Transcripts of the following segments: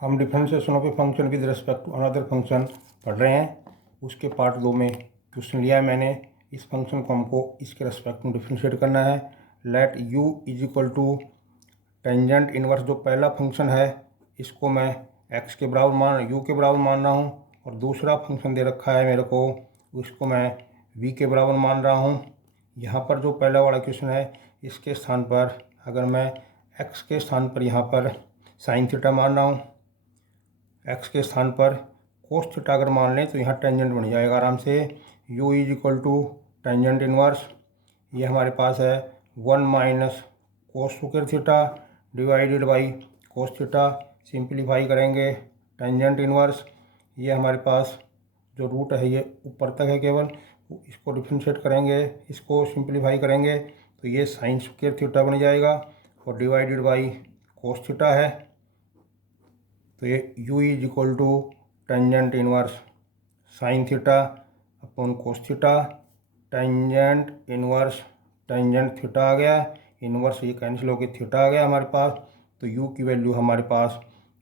हम differentiation of a function with respect to another function पढ़ रहे हैं। उसके पार्ट 2 में क्वेश्चन लिया है मैंने। इस फंक्शन को हमको इसके रिस्पेक्ट में डिफरेंशिएट करना है। Let u is equal to tangent inverse, जो पहला फंक्शन है इसको मैं x के बराबर u के बराबर मान रहा हूँ, और दूसरा फंक्शन दे रखा है मेरे को, उसको मैं v के बराबर मान रहा हूँ। यहाँ पर जो पहला वाला क्वेश्चन है, इसके स्थान पर अगर मैं x के स्थान पर यहाँ पर साइन थीटा मान रहा हूँ, x के स्थान पर कोस थीटा अगर मान लें तो यहाँ टेंजेंट बन जाएगा आराम से। u is equal to tangent inverse, ये हमारे पास है 1 minus cos square theta divided by cos theta. Simplify करेंगे टेंजेंट इनवर्स, ये हमारे पास जो रूट है ये ऊपर तक है केवल, इसको डिफरेंशिएट करेंगे, इसको सिंप्लीफाई करेंगे तो ये साइन स्क्वायर थीटा बन जाएगा, और डिवाइडेड बाई कोस थीटा है। तो ये u is equal to tangent inverse sine theta upon cos theta. Tangent inverse tangent theta आ गया, इनवर्स ये कैंसिल होकर थीटा आ गया हमारे पास। तो u की वैल्यू हमारे पास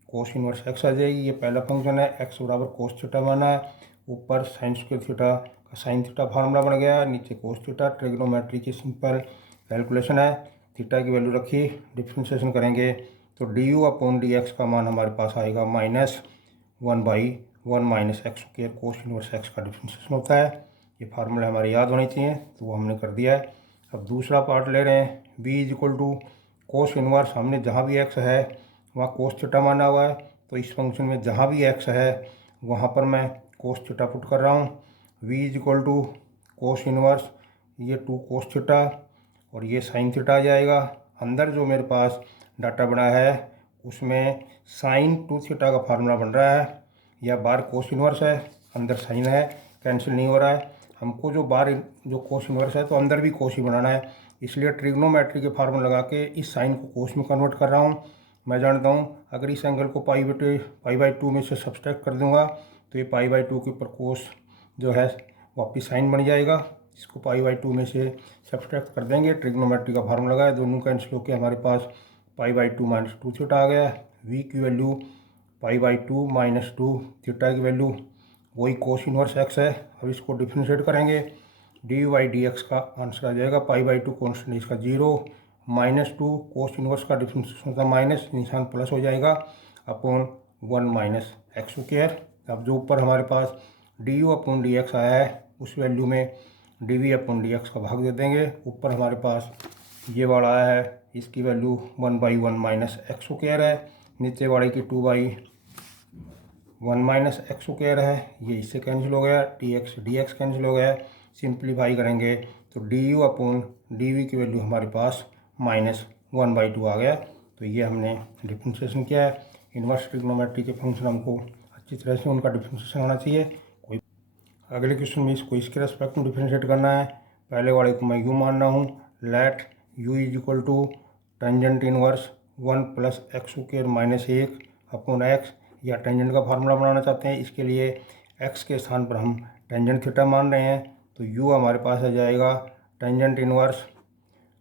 कोस इनवर्स x आ जाएगी। ये पहला फंक्शन है, x बराबर कोस थीटा माना है, ऊपर साइन स्क्वायर थीटा का साइन थीटा फार्मूला बन गया, नीचे कोस थीटा। ट्रिग्नोमेट्री की सिंपल कैलकुलेशन है। थीटा की वैल्यू रखी, डिफ्रेंशिएशन करेंगे तो du अपॉन dx का मान हमारे पास आएगा -1/1 minus x square cos inverse x का डिफ्रेंशिएशन होता है। ये फार्मूला हमारे याद होने चाहिए, तो वो हमने कर दिया है। अब दूसरा पार्ट ले रहे हैं, v is equal to cos inverse. हमने जहाँ भी x है वहाँ कोस थीटा माना हुआ है, तो इस फंक्शन में जहाँ भी x है वहाँ पर मैं कोस थीटा पुट कर रहा हूँ। v is equal to cos inverse, ये 2 कोस थीटा और ये साइन थीटा आ जाएगा। अंदर जो मेरे पास डाटा बना है उसमें साइन 2 थीटा का फार्मूला बन रहा है, या बार कोस इनवर्स है, अंदर साइन है, कैंसिल नहीं हो रहा है। हमको जो बार जो कोस इनवर्स है तो अंदर भी कोस ही बनाना है, इसलिए ट्रिग्नोमेट्री के फार्मूला लगा के इस साइन को कोस में कन्वर्ट कर रहा हूँ। मैं जानता हूँ अगर इस एंगल को पाई/2 में से सब्सट्रैक्ट कर दूंगा तो ये पाई/2 के ऊपर कोस जो है वापिस साइन बन जाएगा। इसको पाई/2 में से सब्सट्रैक्ट कर देंगे, ट्रिग्नोमेट्री का फार्मूला लगा है, दोनों कैंसिल होकर हमारे पास पाई/2 माइनस 2 थीटा आ गया। v की वैल्यू पाई/2 माइनस 2 थीटा की वैल्यू वही कोस इनवर्स x है। अब इसको डिफ्रेंशिएट करेंगे, dy/dx का आंसर आ जाएगा पाई/2 कॉन्स्टेंट इसका 0 -2 कोस इनवर्स का डिफ्रेंशिएशन का माइनस, निशान प्लस हो जाएगा अपॉन 1 माइनस एक्स स्क्वायर। अब जो ऊपर हमारे पास du अपॉन dx आया है उस वैल्यू में dv अपॉन dx का भाग दे देंगे। ऊपर हमारे पास ये वाला आया है, इसकी वैल्यू 1/1 माइनस एक्स स्क्वायर है, नीचे वाले की 2/1 माइनस एक्स स्क्वायर है, ये इससे कैंसिल हो गया, dx कैंसिल हो गया। सिंप्लीफाई करेंगे तो du अपॉन dv की वैल्यू हमारे पास -1/2 आ गया। तो ये हमने डिफ्रेंशिएशन किया है। इनवर्स ट्रिग्नोमेट्री के फंक्शन हमको अच्छी तरह से उनका डिफ्रेंशिएशन होना चाहिए। कोई अगले क्वेश्चन में इसको इसके रेस्पेक्ट में डिफ्रेंशिएट करना है। पहले वाले को मैं u मान रहा हूँ, let u is equal to tangent inverse 1 plus x square minus 1 upon x, या टेंजेंट का फार्मूला बनाना चाहते हैं, इसके लिए x के स्थान पर हम टेंजेंट थीटा मान रहे हैं, तो u हमारे पास आ जाएगा tangent inverse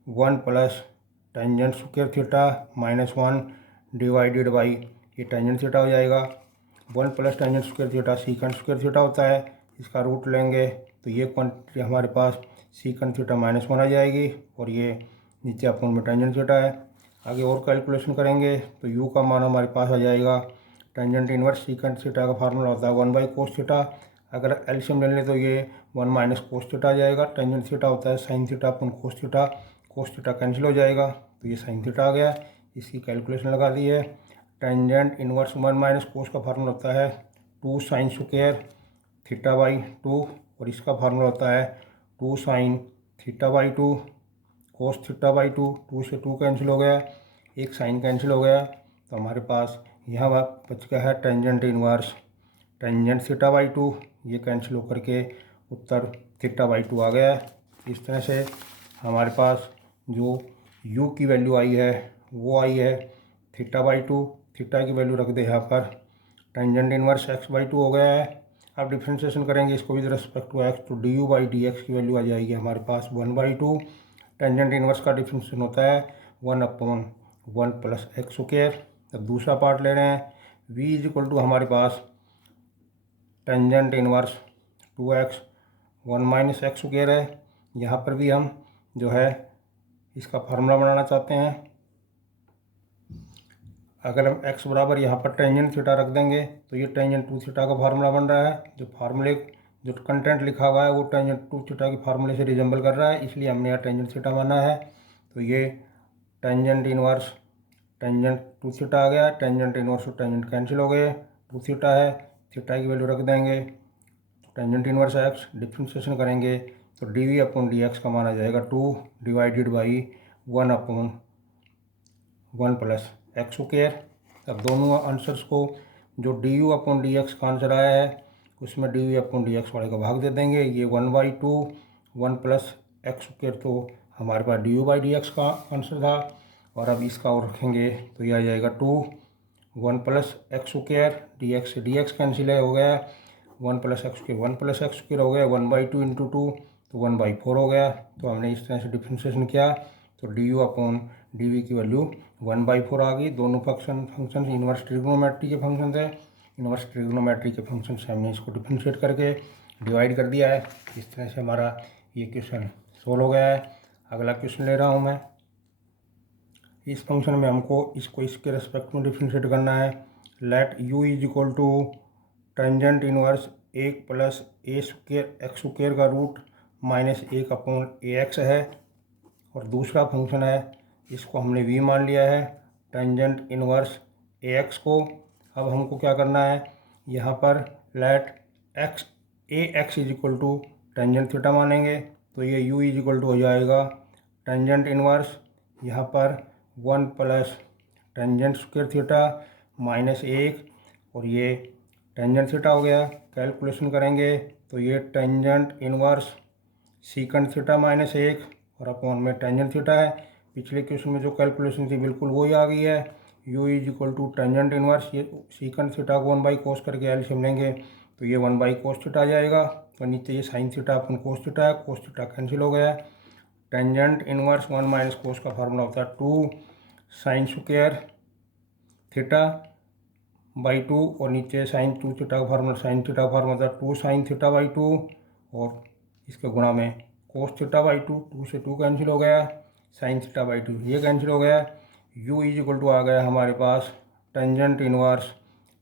1 plus tangent square theta minus 1 divided by ये टेंजेंट थीटा हो जाएगा। 1 plus tangent square theta secant square theta होता है, इसका रूट लेंगे तो ये क्वांटिटी हमारे पास सीकेंट थीटा -1 आ जाएगी, और ये नीचे अपॉन में टेंजेंट थीटा है। आगे और कैलकुलेशन करेंगे तो u का मान हमारे पास आ जाएगा, टेंजेंट इनवर्स सीकेंट थीटा का फार्मूला होता है 1/कोस थीटा, अगर एलसीएम ले लें तो ये 1 माइनस कोस थीटा आ जाएगा। टेंजेंट थीटा होता है sign theta upon cos theta cancel हो जाएगा, तो ये साइन थीटा आ गया। इसकी कैलकुलेशन लगा दी है। टेंजेंट इनवर्स 1 माइनस कोस का फार्मूला होता है 2 साइन स्क्वायर थीटा/2, और इसका फार्मूला होता है 2 साइन थीटा/2 कोस थीटा/2। 2 से 2 कैंसिल हो गया, एक साइन कैंसिल हो गया, तो हमारे पास यहाँ बच गया है टेंजेंट इनवर्स टेंजेंट थीटा/2, ये कैंसिल होकर के उत्तर थीटा/2 आ गया है। इस तरह से हमारे पास जो u की वैल्यू आई है वो आई है थीटा/2। थीटा की वैल्यू रख दे यहाँ पर, टेंजेंट इनवर्स x/2 हो गया है। अब डिफ्रेंशिएशन करेंगे इसको विद रिस्पेक्ट टू x, तो du/dx की वैल्यू आ जाएगी हमारे पास 1/2। टेंजेंट इनवर्स का डिफ्रेंशिएशन होता है 1/1 प्लस एक्स स्क्वायर। अब दूसरा पार्ट ले रहे हैं, v इज इक्वल टू हमारे पास tangent inverse 2x 1 minus x square है। यहाँ पर भी हम जो है इसका फार्मूला बनाना चाहते हैं। अगर हम x बराबर यहाँ पर टेंजेंट थीटा रख देंगे तो ये टेंजेंट 2 थीटा का फार्मूला बन रहा है। जो कंटेंट लिखा हुआ है वो टेंजेंट 2 थीटा के फार्मूले से रिजेंबल कर रहा है, इसलिए हमने यहाँ टेंजेंट थीटा माना है। तो ये टेंजेंट इनवर्स टेंजेंट 2 थीटा आ गया। टेंजेंट इनवर्स और टेंजेंट कैंसिल हो गए, 2 थीटा है, थीटा की वैल्यू रख देंगे। तो टेंजेंट इनवर्स x डिफ्रेंशिएशन करेंगे तो डी अपॉन डी एक्स का माना जाएगा 2 divided by 1 upon 1 plus x square. अब दोनों आंसर्स को जो d u upon d x का आंसर आया है उसमें D u upon d x वाले का भाग दे देंगे। ये 1/2 1 प्लस एक्स स्क्वायर तो हमारे पास d u by d x का आंसर था। और अब इसका और रखेंगे तो ये आ जाएगा 2 1 plus x square, D x से डी एक्स कैंसिल हो गया, 1 plus x square 1 plus x square हो गया, 1/2 इंटू 2 तो 1/4 हो गया। तो हमने इस तरह से डिफ्रेंशिएशन किया तो d u upon d v की वैल्यू 1/4 आ गई। दोनों फंक्शन इनवर्स ट्रिग्नोमेट्री के फंक्शन थे। इनवर्स ट्रिग्नोमेट्री के फंक्शन से हमने इसको डिफ्रेंशिएट करके डिवाइड कर दिया है। इस तरह से हमारा ये क्वेश्चन सोल्व हो गया है। अगला क्वेश्चन ले रहा हूँ मैं। इस फंक्शन में हमको इसको इसके रेस्पेक्ट में डिफ्रेंशिएट करना है। Let u is equal to tangent inverse 1 plus a square x square का root minus 1 upon a x है। और दूसरा फंक्शन है, इसको हमने v मान लिया है, टेंजेंट इनवर्स ए एक्स को। अब हमको क्या करना है, यहाँ पर let x a x is equal to tangent theta मानेंगे तो ये u इज इक्वल टू हो जाएगा टेंजेंट इनवर्स यहाँ पर 1 plus tangent square theta minus 1 और ये टेंजेंट थीटा हो गया। कैलकुलेशन करेंगे तो ये tangent inverse secant theta minus 1 और अपॉन में टेंजेंट थीटा है। पिछले क्वेश्चन में जो कैलकुलेशन थी बिल्कुल वही आ गई है। u is equal to tangent inverse, ये सीकेंट थीटा को 1/cos करके एलसीएम लेंगे तो ये 1/cos थीटा आ जाएगा। तो नीचे ये साइन थीटा अपन कोस थीटा है, कोस थीटा कैंसिल हो गया। टेंजेंट इनवर्स 1 माइनस कोस का फार्मूला होता है 2 साइन स्क्वायर थीटा बाई 2 और नीचे साइन 2 थीटा का फार्मूला साइन थीटा का फार्मूला था 2 साइन थीटा बाई 2 और इसके गुणा में कोस थीटा बाई 2, 2 से 2 कैंसिल हो गया, साइन थीटा बाई 2 ये कैंसिल हो गया। u इज इक्वल टू आ गया हमारे पास tangent inverse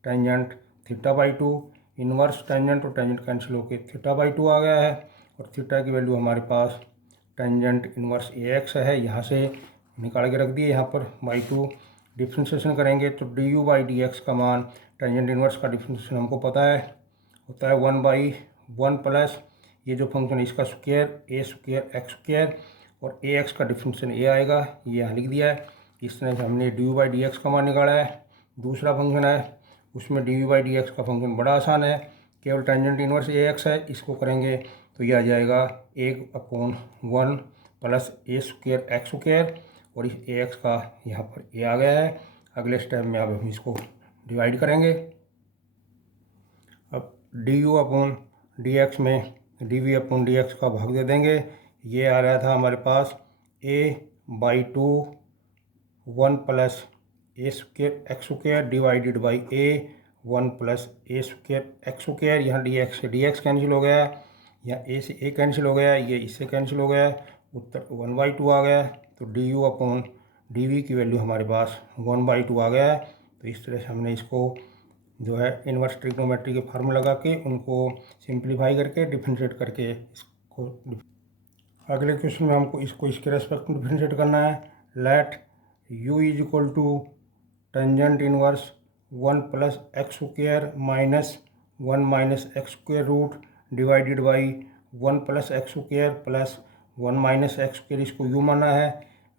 tangent theta by 2, inverse tangent और टेंजेंट कैंसिल होकर थीटा बाई 2 आ गया है। और थीटा की वैल्यू हमारे पास टेंजेंट इनवर्स ए एक्स है, यहाँ से निकाल के रख दिए। यहाँ पर बाई 2 डिफ्रेंशिएशन करेंगे तो d u by d x का मान टेंजेंट इनवर्स का डिफ्रेंशिएशन हमको पता है होता है 1/1 प्लस ये जो फंक्शन इसका स्क्वायर ए स्क्वायर एक्स स्क्वायर और ए एक्स का डिफ्रेंशिएशन ए आएगा, ये यहाँ लिख दिया है। इस तरह से हमने D u by d x का मान निकाला है। दूसरा फंक्शन है उसमें D u by d x का फंक्शन बड़ा आसान है, केवल टेंजेंट इनवर्स ए एक्स है, इसको करेंगे तो ये आ जाएगा 1/1 plus a square x square और इस ए एक्स का यहाँ पर ए आ गया है। अगले स्टेप में अब हम इसको डिवाइड करेंगे। अब d u upon d x में d v upon d x का भाग दे देंगे। ये आ रहा था हमारे पास a/2 1 plus a square x square divided by a 1 plus a square x square. यहाँ डी एक्स से डी एक्स कैंसिल हो गया, यहाँ ए से ए कैंसिल हो गया, ये इससे कैंसिल हो गया, उत्तर 1/2 आ गया। तो d u upon d v की वैल्यू हमारे पास 1/2 आ गया है। तो इस तरह से हमने इसको जो है इनवर्स ट्रिग्नोमेट्री के फार्मूला लगा के उनको सिंप्लीफाई करके डिफ्रेंशिएट करके इसको अगले क्वेश्चन में हमको इसको इसके रेस्पेक्ट में डिफ्रेंशिएट करना है। Let u is equal to tangent inverse 1 plus x square minus 1 minus x square root divided by 1 plus x square plus 1 minus x square, इसको u माना है।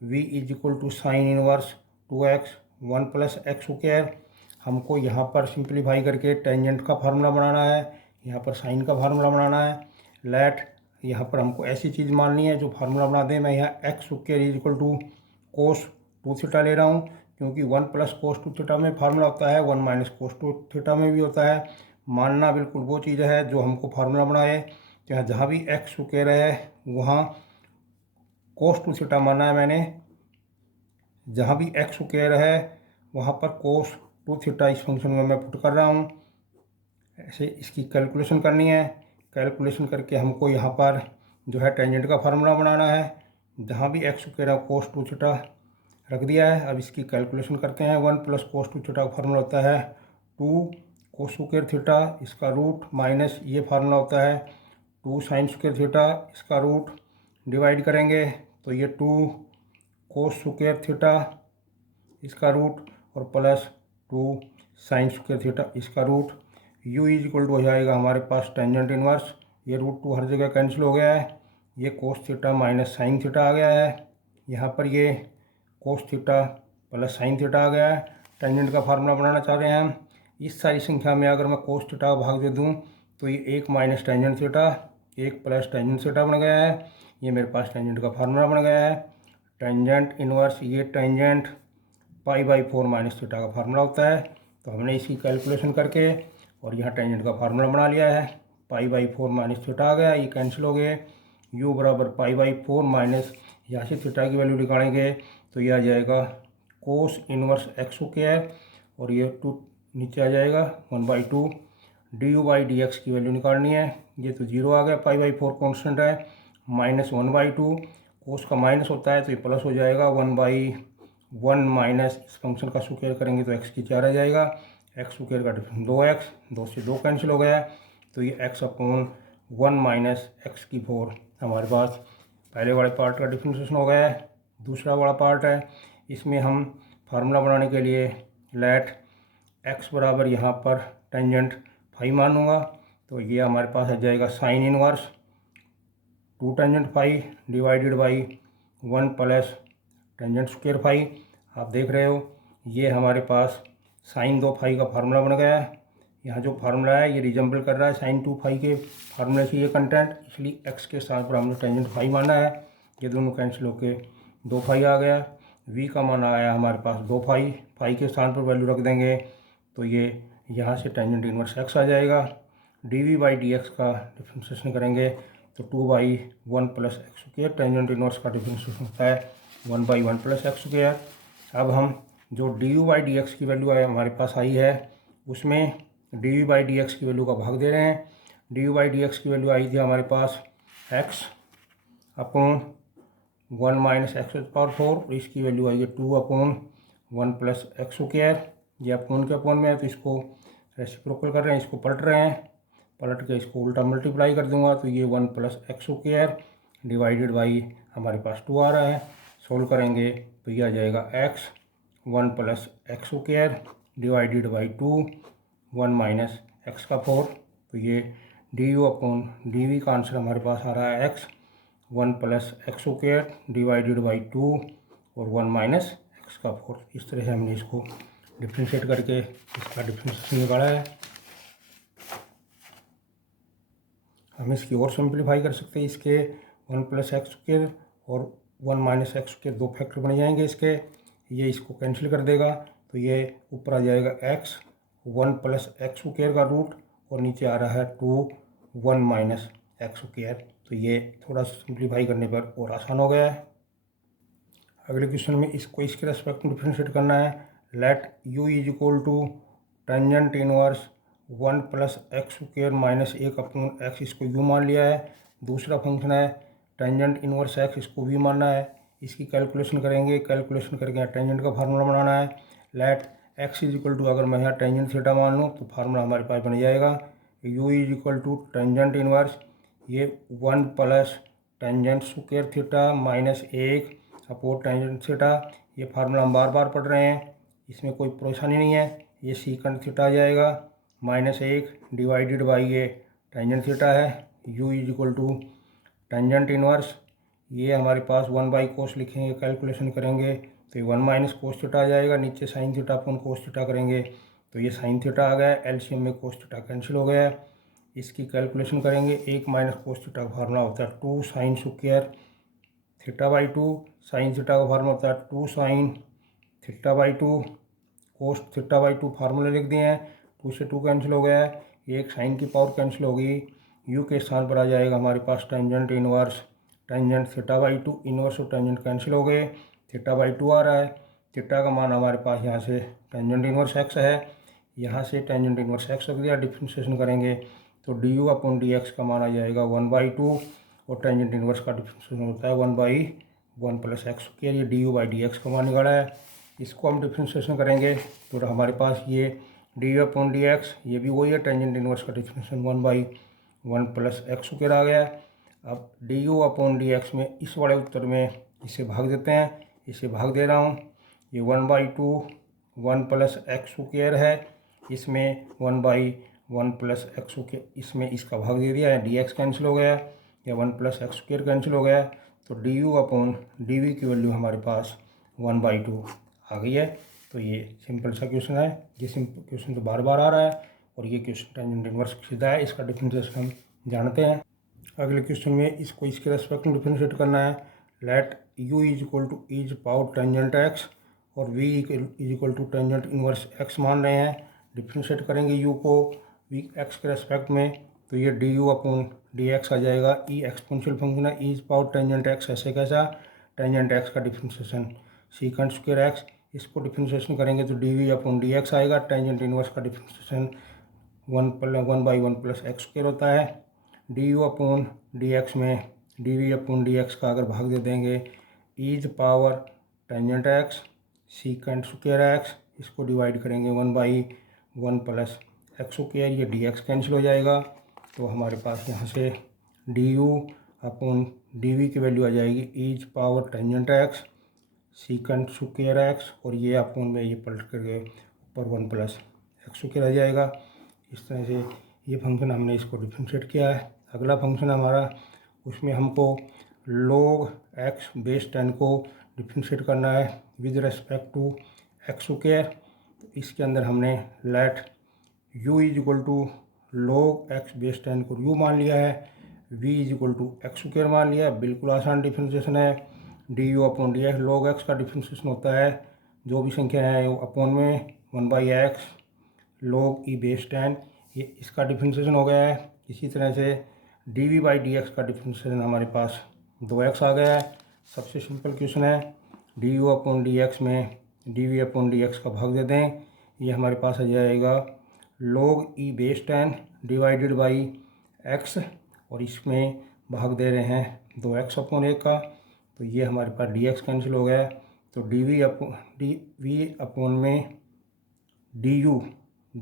v is equal to sine inverse 2x 1 plus x square. हमको यहाँ पर simplify करके tangent का formula बनाना है, यहाँ पर साइन का फार्मूला बनाना है। लेट यहाँ पर हमको ऐसी चीज़ माननी है जो फार्मूला बना दे। मैं यहाँ x square is equal to cos 2 theta ले रहा हूँ क्योंकि 1 प्लस कोस 2 थीटा में फार्मूला होता है, 1 माइनस कोस 2 थीटा में भी होता है। मानना बिल्कुल वो चीज़ है जो हमको फार्मूला बनाए। चाहे जहाँ भी एक्स स्क्वायर है वहाँ कोस 2 थीटा माना है मैंने, जहाँ भी एक्स स्क्वायर है वहाँ पर कोस टू थीटा इस फंक्शन में मैं पुट कर रहा हूँ। ऐसे इसकी कैलकुलेशन करनी है। कैलकुलेशन करके हमको यहाँ पर जो है टेंजेंट का फार्मूला बनाना है। जहाँ भी एक्स स्क्वायर है कोस टू थीटा रख दिया है। अब इसकी कैलकुलेशन करते हैं। 1 प्लस कोस टू थीटा का फार्मूला होता है 2 कोस स्क्वायर थीटा इसका रूट माइनस ये फार्मूला होता है 2 साइन स्क्वायर थीटा इसका रूट, डिवाइड करेंगे तो ये 2 कोस स्क्वायर थीटा इसका रूट और प्लस 2 साइन स्क्वायर थीटा इसका root. u is equal to हो जाएगा हमारे पास टेंजेंट इनवर्स, ये रूट 2 हर जगह कैंसिल हो गया है, ये cos theta minus sign theta आ गया है, यहाँ पर ये cos theta plus sine theta आ गया है। टेंजेंट का फार्मूला बनाना चाह रहे हैं हम। इस सारी संख्या में अगर मैं कोस थीटा का भाग दे दूँ तो ये 1 minus tangent theta 1 plus tangent theta बन गया है। ये मेरे पास टेंजेंट का फार्मूला बन गया है। टेंजेंट इनवर्स ये टेंजेंट π/4 माइनस थीटा का फार्मूला होता है। तो हमने इसकी कैलकुलेशन करके और यहाँ टेंजेंट का फार्मूला बना लिया है। π/4 माइनस थीटा आ गया, ये कैंसिल हो गए। u बराबर π/4 माइनस यहाँ से थीटा की वैल्यू निकालेंगे तो ये आ जाएगा कोस इनवर्स एक्स स्क्वायर और ये 2 नीचे आ जाएगा 1/2। du/dx की वैल्यू निकालनी है। ये तो 0 आ गया, π/4 कॉन्स्टेंट है, माइनस 1/2 कोस का माइनस होता है तो ये प्लस हो जाएगा 1/1 माइनस इस फंक्शन का स्क्वायर करेंगे तो x की 4 आ जाएगा। एक्स स्क्वायर का डिफरेंस 2x, 2 से 2 कैंसिल हो गया तो ये x/1 माइनस एक्स की 4 हमारे पास पहले वाले पार्ट का डिफरेंशिएशन हो गया है। दूसरा वाला पार्ट है, इसमें हम फार्मूला बनाने के लिए लेट x बराबर यहाँ पर टेंजेंट फाई मानूंगा तो ये हमारे पास आ जाएगा sine inverse 2 tangent phi divided by 1 plus tangent square phi. आप देख रहे हो ये हमारे पास साइन 2 फाई का फार्मूला बन गया है। यहाँ जो फार्मूला है ये रिजेंबल कर रहा है साइन 2 फाई के फार्मूले से ये कंटेंट, इसलिए एक्स के साथ पर हमने टेंजेंट फाई माना है। ये दोनों कैंसिल होके 2 फाई आ गया। v का मान आया हमारे पास 2 फाई, फाई के स्थान पर वैल्यू रख देंगे तो ये यहाँ से टेंजेंट इनवर्स एक्स आ जाएगा। dv/dx का डिफ्रेंशिएशन करेंगे तो 2/1 plus x square, tangent inverse का डिफ्रेंशिएशन होता है 1/1 प्लस एक्स स्क्वायर। अब हम जो du/dx की वैल्यू है हमारे पास आई है उसमें dv/dx की वैल्यू का भाग दे रहे हैं। dv/dx की वैल्यू आई थी हमारे पास x/1 माइनस x⁴, इसकी वैल्यू आई है 2/1 प्लस एक्स स्क्वायर। ये अपोन के अपोन में है तो इसको रेसिप्रोकल कर रहे हैं, इसको पलट रहे हैं, पलट के इसको उल्टा मल्टीप्लाई कर दूंगा तो ये 1 plus x square divided by हमारे पास 2 आ रहा है। सोल्व करेंगे तो ये आ जाएगा x 1 plus x square divided by 2 1 minus x का 4। तो ये du/dv का आंसर हमारे पास आ रहा है x 1 plus x square divided by 2 और 1 माइनस एक्स का 4। इस तरह से हमने इसको डिफ्रेंशिएट करके इसका डिफ्रेंशिएशन निकाला है। हम इसकी और सिंप्लीफाई कर सकते हैं। इसके 1 प्लस एक्स स्क्वायर और 1 माइनस एक्स स्क्वायर 2 फैक्टर बन जाएंगे इसके, ये इसको कैंसिल कर देगा तो ये ऊपर आ जाएगा x 1 प्लस एक्स स्क्वायर का रूट और नीचे आ रहा है 2 1 माइनस एक्स स्क्वायर। तो ये थोड़ा सिंप्लीफाई करने पर और आसान हो गया है। अगले क्वेश्चन में इसको इसके रेस्पेक्ट में डिफ्रेंशिएट करना है। Let u is equal to tangent inverse 1 plus x square minus 1/x, इसको u मान लिया है। दूसरा फंक्शन है टेंजेंट इनवर्स x, इसको v मानना है। इसकी कैलकुलेशन करेंगे, कैलकुलेशन करके यहाँ टेंजेंट का फार्मूला बनाना है। Let x is equal to, अगर मैं यहाँ टेंजेंट थीटा मान लूँ तो फार्मूला हमारे पास बन जाएगा u is equal to tangent inverse ये 1 plus tangent square theta minus 1 upon tangent theta. ये फार्मूला हम बार बार पढ़ रहे हैं, इसमें कोई परेशानी नहीं है। ये सीकेंट थीटा आ जाएगा माइनस 1 डिवाइडेड बाई ये टेंजेंट थीटा है। u is equal to tangent inverse ये हमारे पास 1/cos लिखेंगे, कैलकुलेशन करेंगे तो ये 1 माइनस कोस थीटा आ जाएगा। नीचे साइन थीटा अपन कोस थीटा करेंगे तो ये साइन थीटा आ गया। एलसीएम में कोस थीटा कैंसिल हो गया। इसकी कैलकुलेशन करेंगे, 1 माइनस कोस थीटा का फार्मूला होता है 2 साइन स्क्वायर थीटा/2, साइन थीटा का फार्मूला होता है 2 साइन थीटा/2, कोस थीटा/2 फार्मूले लिख दिए हैं। 2 से 2 कैंसिल हो गया है, एक साइन की पावर कैंसिल होगी। u के स्थान पर आ जाएगा हमारे पास टेंजेंट इनवर्स टेंजेंट थीटा/2, इनवर्स और टेंजेंट कैंसिल हो गए, थीटा/2 आ रहा है। थीटा का मान हमारे पास यहाँ से टेंजेंट इनवर्स एक्स है, यहाँ से टेंजेंट इनवर्स एक्स रख दिया, डिफ्रेंशिएशन करेंगे तो d u upon d x का मान आ जाएगा 1/2 और टेंजेंट इनवर्स का डिफ्रेंशिएशन होता है 1/1 प्लस एक्स स्क्वायर। ये d u by d x का मान निकाला है, इसको हम डिफ्रेंशिएशन करेंगे तो हमारे पास ये d u upon d x, ये भी वही है टेंजेंट इनवर्स का डिफ्रेंशिएशन 1/1 प्लस एक्स स्क्वायर आ गया। अब d u upon d x में इस वाले उत्तर में इसे भाग देते हैं, इसे भाग दे रहा हूँ, ये 1/2 1 प्लस एक्स स्क्वायर है, इसमें 1/1 प्लस एक्स स्क्वायर, इसमें इसका भाग दे दिया है, डी एक्स कैंसिल हो गया या 1 प्लस एक्स स्क्वायर कैंसिल हो गया, तो d u upon d v की वैल्यू हमारे पास 1/2 आ गई है। तो ये सिंपल सा क्वेश्चन है, ये सिंपल क्वेश्चन तो बार बार आ रहा है और ये क्वेश्चन टेंजेंट इनवर्स सीधा है, इसका डिफरेंशिएशन हम जानते हैं। अगले क्वेश्चन में इसको इसके रेस्पेक्ट में डिफरेंशिएट करना है। Let u is equal to e's power tangent x और v is equal to tangent inverse x मान रहे हैं। डिफरेंशिएट करेंगे u को v x के रेस्पेक्ट में, तो ये d u upon d x आ जाएगा। e एक्सपोनेंशियल फंक्शन है, इज पावर टेंजेंट x ऐसे कैसा, टेंजेंट x का डिफरेंशिएशन सीकेंट स्क्वायर x, इसको डिफरेंशिएशन करेंगे तो d v upon d x आएगा। टेंजेंट इनवर्स का डिफरेंशिएशन 1/1 प्लस एक्स स्क्वायर होता है। D u upon d x में d v upon d x का अगर भाग दे देंगे is power tangent x secant square x, इसको डिवाइड करेंगे 1/1 प्लस एक्स स्क्वायर, ये डी एक्स कैंसिल हो जाएगा, तो हमारे पास यहाँ से d u upon d v की वैल्यू आ जाएगी e's power tangent x secant square x, और ये अपॉन में ये पलट करके ऊपर 1 प्लस एक्स स्क्वायर आ जाएगा। इस तरह से ये फंक्शन हमने इसको डिफरेंशिएट किया है। अगला फंक्शन हमारा, उसमें हमको log x बेस 10 को डिफरेंशिएट करना है with respect to x square. तो इसके अंदर हमने let u is equal to log x base 10 को u मान लिया है, v is equal to x square मान लिया है। बिल्कुल आसान डिफरेंशिएशन है। D u upon d x, log x का डिफरेंशिएशन होता है जो भी संख्या है वो अपॉन में 1/x log e बेस 10, ये इसका डिफरेंशिएशन हो गया है। इसी तरह से d v by d x का डिफरेंशिएशन हमारे पास 2x आ गया है। सबसे सिंपल क्वेश्चन है, d u upon d x में d v upon d x का भाग दे दें, ये हमारे पास आ जाएगा log e base 10 divided by x, और इसमें भाग दे रहे हैं 2x अपॉन 1 का, तो ये हमारे पास डी एक्स कैंसिल हो गया, तो डी वी अपॉन में D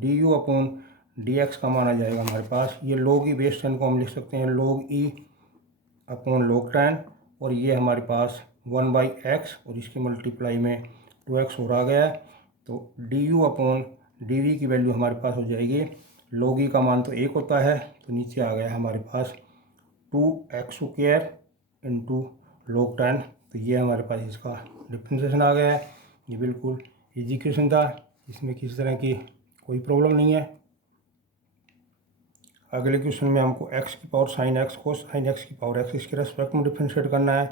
u upon d x का मान आ जाएगा हमारे पास। ये log e बेस 10 को हम लिख सकते हैं log e अपॉन log 10, और ये हमारे पास 1/x और इसके मल्टीप्लाई में 2x और आ गया है, तो d u upon d v की वैल्यू हमारे पास हो जाएगी, log e का मान तो 1 होता है, तो नीचे आ गया हमारे पास 2x स्क्वायर इंटू log 10, तो ये हमारे पास इसका डिफरेंशिएशन आ गया है। ये बिल्कुल इजी क्वेश्चन था, इसमें किसी तरह की कोई प्रॉब्लम नहीं है। अगले क्वेश्चन में हमको x की पावर साइन एक्स को साइन एक्स की पावर एक्स इसके रेस्पेक्ट में डिफरेंशिएट करना है।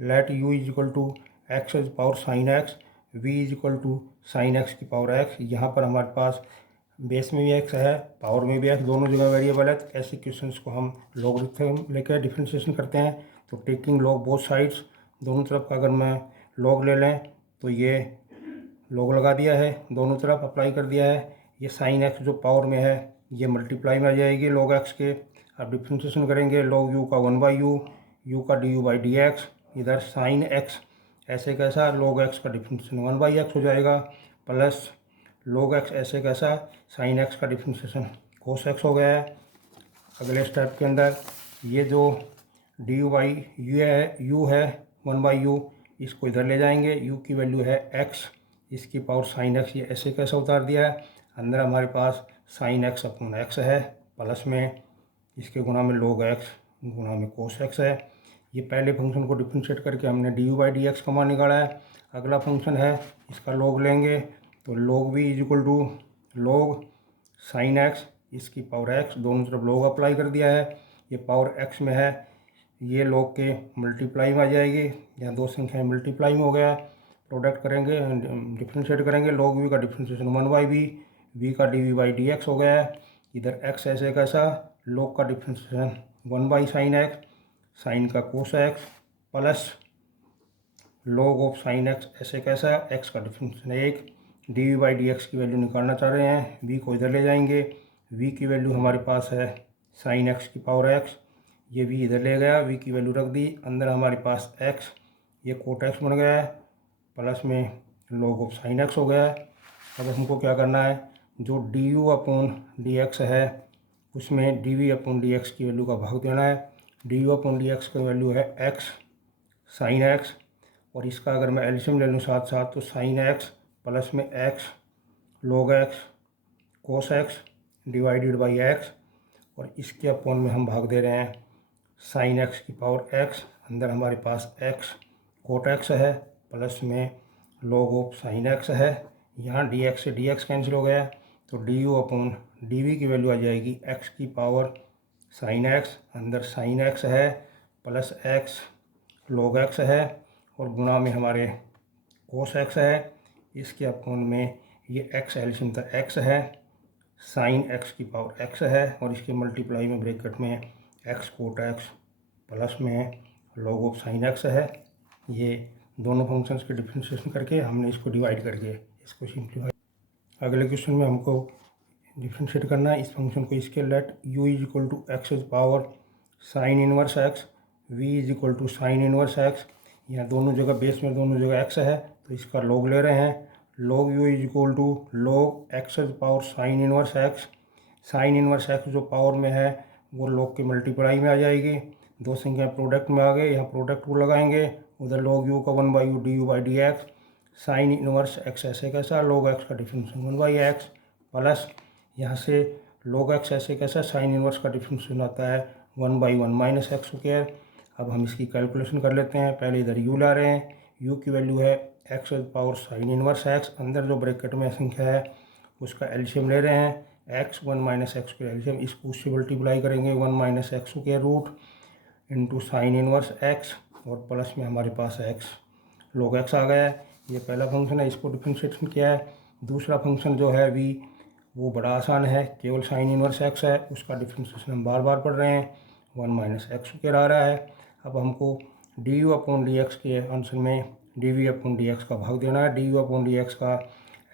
Let u is equal to x is power sine x, v is equal to sine x की पावर x। यहाँ पर हमारे पास बेस में भी x है, पावर में भी x, दोनों जगह वेरिएबल है, तो ऐसे क्वेश्चंस को हम लॉग लेकर डिफरेंशिएशन करते हैं। तो टेकिंग लॉग बोथ साइड्स, दोनों तरफ का अगर मैं लॉग ले लें तो ये लॉग लगा दिया है, दोनों तरफ अप्लाई कर दिया है। ये साइन एक्स जो पावर में है ये मल्टीप्लाई में आ जाएगी log x के। अब डिफरेंशिएशन करेंगे log u का 1/u, u का D u by d x, इधर साइन x ऐसे कैसा log x का डिफरेंशिएशन 1/x हो जाएगा, प्लस log x ऐसे कैसा साइन x का डिफरेंशिएशन cos x हो गया है। अगले स्टेप के अंदर ये जो डी यू बाई u है 1/u, इसको इधर ले जाएंगे, u की वैल्यू है x, इसकी पावर साइन x, ये ऐसे कैसा उतार दिया है। अंदर हमारे पास साइन एक्स अपॉन एक्स है, प्लस में इसके गुणा में log x गुणा में cos x है। ये पहले फंक्शन को डिफरेंशिएट करके हमने D u by d x का मान निकाला है। अगला फंक्शन है, इसका log लेंगे तो log v is equal to log sine x, इसकी पावर x, दोनों तरफ log अप्लाई कर दिया है। ये पावर x में है, ये log के मल्टीप्लाई में आ जाएगी, यहाँ दो संख्याएँ मल्टीप्लाई में हो गया। प्रोडक्ट करेंगे, डिफरेंशिएट करेंगे, log v का डिफरेंशिएशन 1/v, v का d v by d x हो गया है। इधर x ऐसे कैसा log का डिफरेंशिएशन 1/sin x, साइन का cos x, plus log of sine x ऐसे कैसा है, एक्स का डिफरेंशिएशन है 1। D v by d x की वैल्यू निकालना चाह रहे हैं, वी को इधर ले जाएंगे, वी की वैल्यू हमारे पास है साइन एक्स की पावर एक्स, ये वी इधर ले गया, वी की वैल्यू रख दी, अंदर हमारे पास एक्स, ये कोट एक्स बन गया है, प्लस में log ऑफ साइन एक्स हो गया है। अब हमको क्या करना है, जो d u upon d x है उसमें d v upon d x की वैल्यू का भाग देना है। D u upon d x की वैल्यू है एक्स साइन एक्स, और इसका अगर मैं एल्शियम ले लूँ साथ साथ तो साइन एक्स प्लस में x log x cos x divided by x, और इसके अपॉन में हम भाग दे रहे हैं साइन एक्स की पावर एक्स, अंदर हमारे पास एक्स कोट एक्स है, प्लस में log ऑफ साइन एक्स है। यहाँ डी एक्स से डी एक्स कैंसिल हो गया, तो d u upon d v की वैल्यू आ जाएगी एक्स की पावर साइन एक्स, अंदर साइन एक्स है प्लस एक्स log एक्स है, और गुणा में हमारे कोस एक्स है, इसके अपॉन में ये एक्स एल्शियम था एक्स है, साइन एक्स की पावर एक्स है, और इसके मल्टीप्लाई में ब्रैकेट में एक्स कोट एक्स प्लस में log ऑफ साइन एक्स है। ये दोनों फंक्शंस के डिफरेंशिएशन करके हमने इसको डिवाइड करके इसको सिंप्लीफाई। अगले क्वेश्चन में हमको डिफरेंशिएट करना है इस फंक्शन को, इसके let u is equal to x is power sine inverse x, v is equal to sine inverse x, यहाँ दोनों जगह बेस में दोनों जगह x है तो इसका log ले रहे हैं, log u is equal to log x is power sine inverse x, sine inverse x जो पावर में है वो log के मल्टीप्लाई में आ जाएगी, दो संख्या प्रोडक्ट में आ गए, यहाँ प्रोडक्ट को लगाएंगे, उधर log u का 1/u D u by d x, sine inverse x ऐसे कैसा log एक्स का डिफरेंशियल 1/x, प्लस यहाँ से log एक्स ऐसे कैसा साइन इनवर्स का डिफरेंशियल आता है 1/1 माइनस एक्स स्क्वायर। अब हम इसकी कैलकुलेशन कर लेते हैं, पहले इधर u ला रहे हैं, u की वैल्यू है x power sine inverse x, अंदर जो ब्रैकेट में संख्या है उसका एल्शियम ले रहे हैं, एक्स 1 माइनस एक्स के एल्शियम, इसको उससे मल्टीप्लाई करेंगे 1 माइनस एक्स के root into sine inverse x, और प्लस में हमारे पास एक्स log एक्स आ गया है। ये पहला फंक्शन है, इसको डिफरेंशिएशन किया है। दूसरा फंक्शन जो है v वो बड़ा आसान है, केवल साइन इनवर्स एक्स है, उसका डिफरेंशिएशन हम बार बार पढ़ रहे हैं, 1 माइनस एक्स स्क्वायर आ रहा है। अब हमको d u upon d x के आंसर में d v upon d x का भाग देना है, d u upon d x का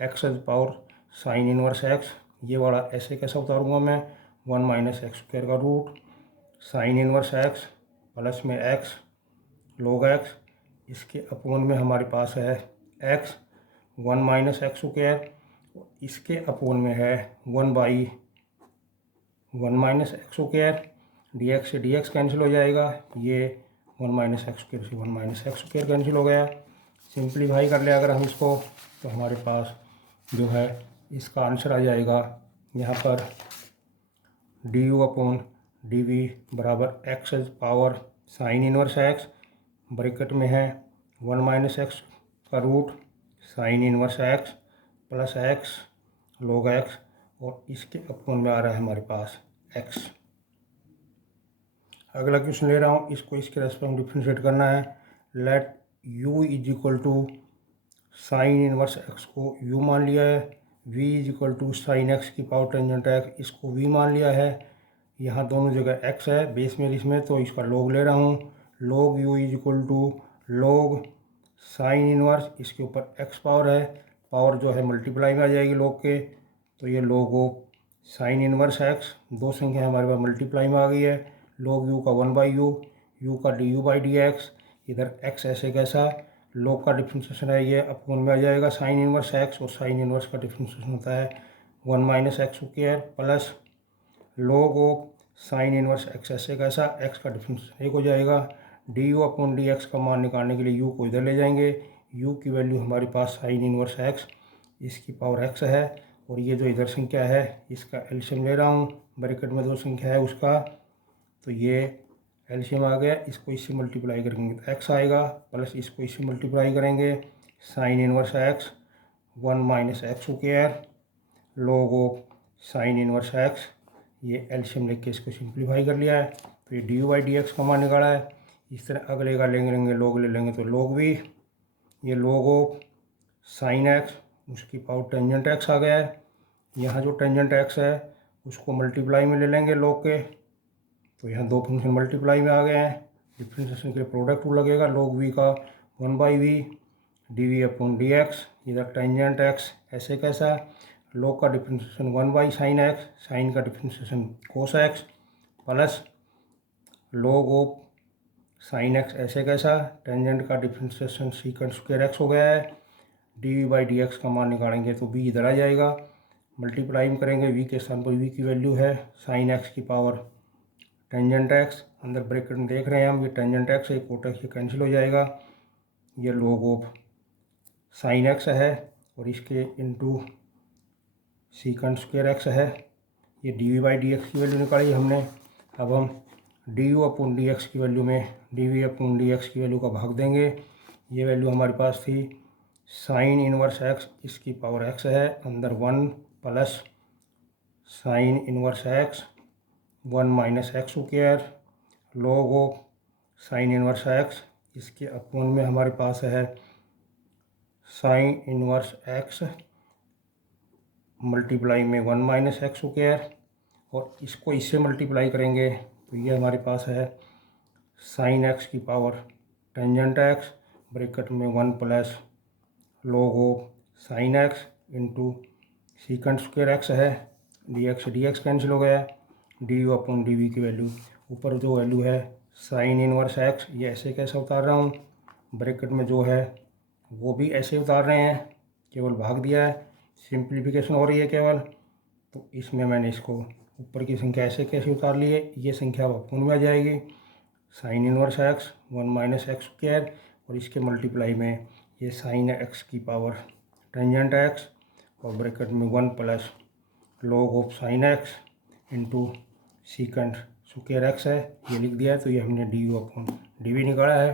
x power sine inverse x, ये वाला ऐसे कैसा उतारूँगा मैं 1 माइनस एक्स स्क्वायर का root sine inverse x plus में एक्स log एक्स, इसके अपॉन में हमारे पास है एक्स 1 माइनस एक्स स्क्वायर, इसके अपॉन में है 1/1 minus x square, D x से डी एक्स कैंसिल हो जाएगा, ये 1 माइनस एक्स स्क्वायर से 1 माइनस एक्स स्क्वायर कैंसिल हो गया। सिंप्लीफाई कर लिया अगर हम इसको तो हमारे पास जो है इसका आंसर आ जाएगा, यहाँ पर d u upon d v बराबर x power sine inverse x, bracket में है 1 माइनस एक्स का root sine inverse x plus x log x, और इसके अपॉन में आ रहा है हमारे पास एक्स। अगला क्वेश्चन ले रहा हूँ, इसको इसके रेस्पेक्ट में डिफरेंशिएट करना है, let u is equal to sine inverse x को u मान लिया है, v is equal to sine x की पावर टेंजेंट एक्स इसको v मान लिया है, यहाँ दोनों जगह x है बेस में इसमें, तो इसका log ले रहा हूँ, log u is equal to log sine inverse, इसके ऊपर x पावर है, पावर जो है मल्टीप्लाई में आ जाएगी log के, तो ये log of sine inverse x, दो संख्या हमारे पास मल्टीप्लाई में आ गई है, log u का 1/u, u का D u by d x, इधर x ऐसे कैसा log का डिफरेंशिएशन है ये अपॉन में आ जाएगा साइन इनवर्स x, और साइन इनवर्स का डिफरेंशिएशन होता है 1 minus x square plus log of sine inverse x ऐसे कैसा x का डिफरेंशिएशन 1 हो जाएगा, D u upon d x का मान निकालने के लिए u को इधर ले जाएंगे, u की वैल्यू हमारे पास साइन इनवर्स x, इसकी पावर x है, और ये जो इधर संख्या है इसका एल्शियम ले रहा हूँ, ब्रैकेट में दो संख्या है उसका, तो ये एल्शियम आ गया, इसको इससे मल्टीप्लाई करेंगे तो x आएगा, प्लस इसको इससे मल्टीप्लाई करेंगे sine inverse x 1 minus x square log of sine inverse x, ये एल्शियम लेके इसको सिंप्लीफाई कर लिया है, तो ये d u by d x का मान निकाला है। इस तरह अगले का लेंगे log ले लेंगे तो log v, ये log ऑफ साइन एक्स उसकी पावर टेंजेंट एक्स आ गया है, यहाँ जो टेंजेंट एक्स है उसको मल्टीप्लाई में ले लेंगे log के, तो यहाँ दो फंक्शन मल्टीप्लाई में आ गए हैं, डिफरेंशिएशन के लिए प्रोडक्ट रूल लगेगा, log v का 1/v dv अपॉन dx, इधर टेंजेंट x ऐसे कैसा, log का डिफ्रेंशिएशन 1/sin x, साइन का differentiation cos x plus log of sign x ऐसे कैसा, टेंजेंट का डिफ्रेंशिएशन सीकेंट स्क्वायर x हो गया है। dv/dx का मान निकालेंगे तो v इधर आ जाएगा, मल्टीप्लाई करेंगे v के स्थान पर v की वैल्यू है साइन x की पावर टेंजेंट x, अंदर ब्रैकेट में देख रहे हैं हम, ये टेंजेंट x है, कोट x ये कैंसिल हो जाएगा, ये log ऑफ साइन x है और इसके इंटू सीकेंट स्क्वायर x है, ये dv/dx की वैल्यू निकाली हमने। अब हम du अपॉन dx की वैल्यू में dv अपॉन dx की वैल्यू का भाग देंगे, ये वैल्यू हमारे पास थी साइन इनवर्स x, इसकी पावर x है, अंदर 1 plus sine inverse x 1 minus x square log of sine inverse x, इसके अपॉन में हमारे पास है साइन इनवर्स x मल्टीप्लाई में 1 माइनस एक्स स्क्वायर, और इसको इससे मल्टीप्लाई करेंगे तो ये हमारे पास है साइन x की पावर टेंजेंट x ब्रैकेट में 1 plus log of sign x into secant square x है, dx कैंसिल हो गया, du अपॉन dv की वैल्यू, ऊपर जो वैल्यू है साइन इनवर्स x, ये ऐसे कैसे उतार रहा हूँ, ब्रैकेट में जो है वो भी ऐसे उतार रहे हैं, केवल भाग दिया है, सिंप्लीफिकेशन हो रही है केवल, तो इसमें मैंने इसको ऊपर की संख्या ऐसे कैसे उतार ली है, ये संख्या अब अपूर्ण में आ जाएगी sine inverse x 1 minus x square, और इसके मल्टीप्लाई में ये साइन x की पावर टेंजेंट x और ब्रैकेट में 1 plus log of sign x into secant square x है, ये लिख दिया है, तो ये हमने du अपॉन dv निकाला है।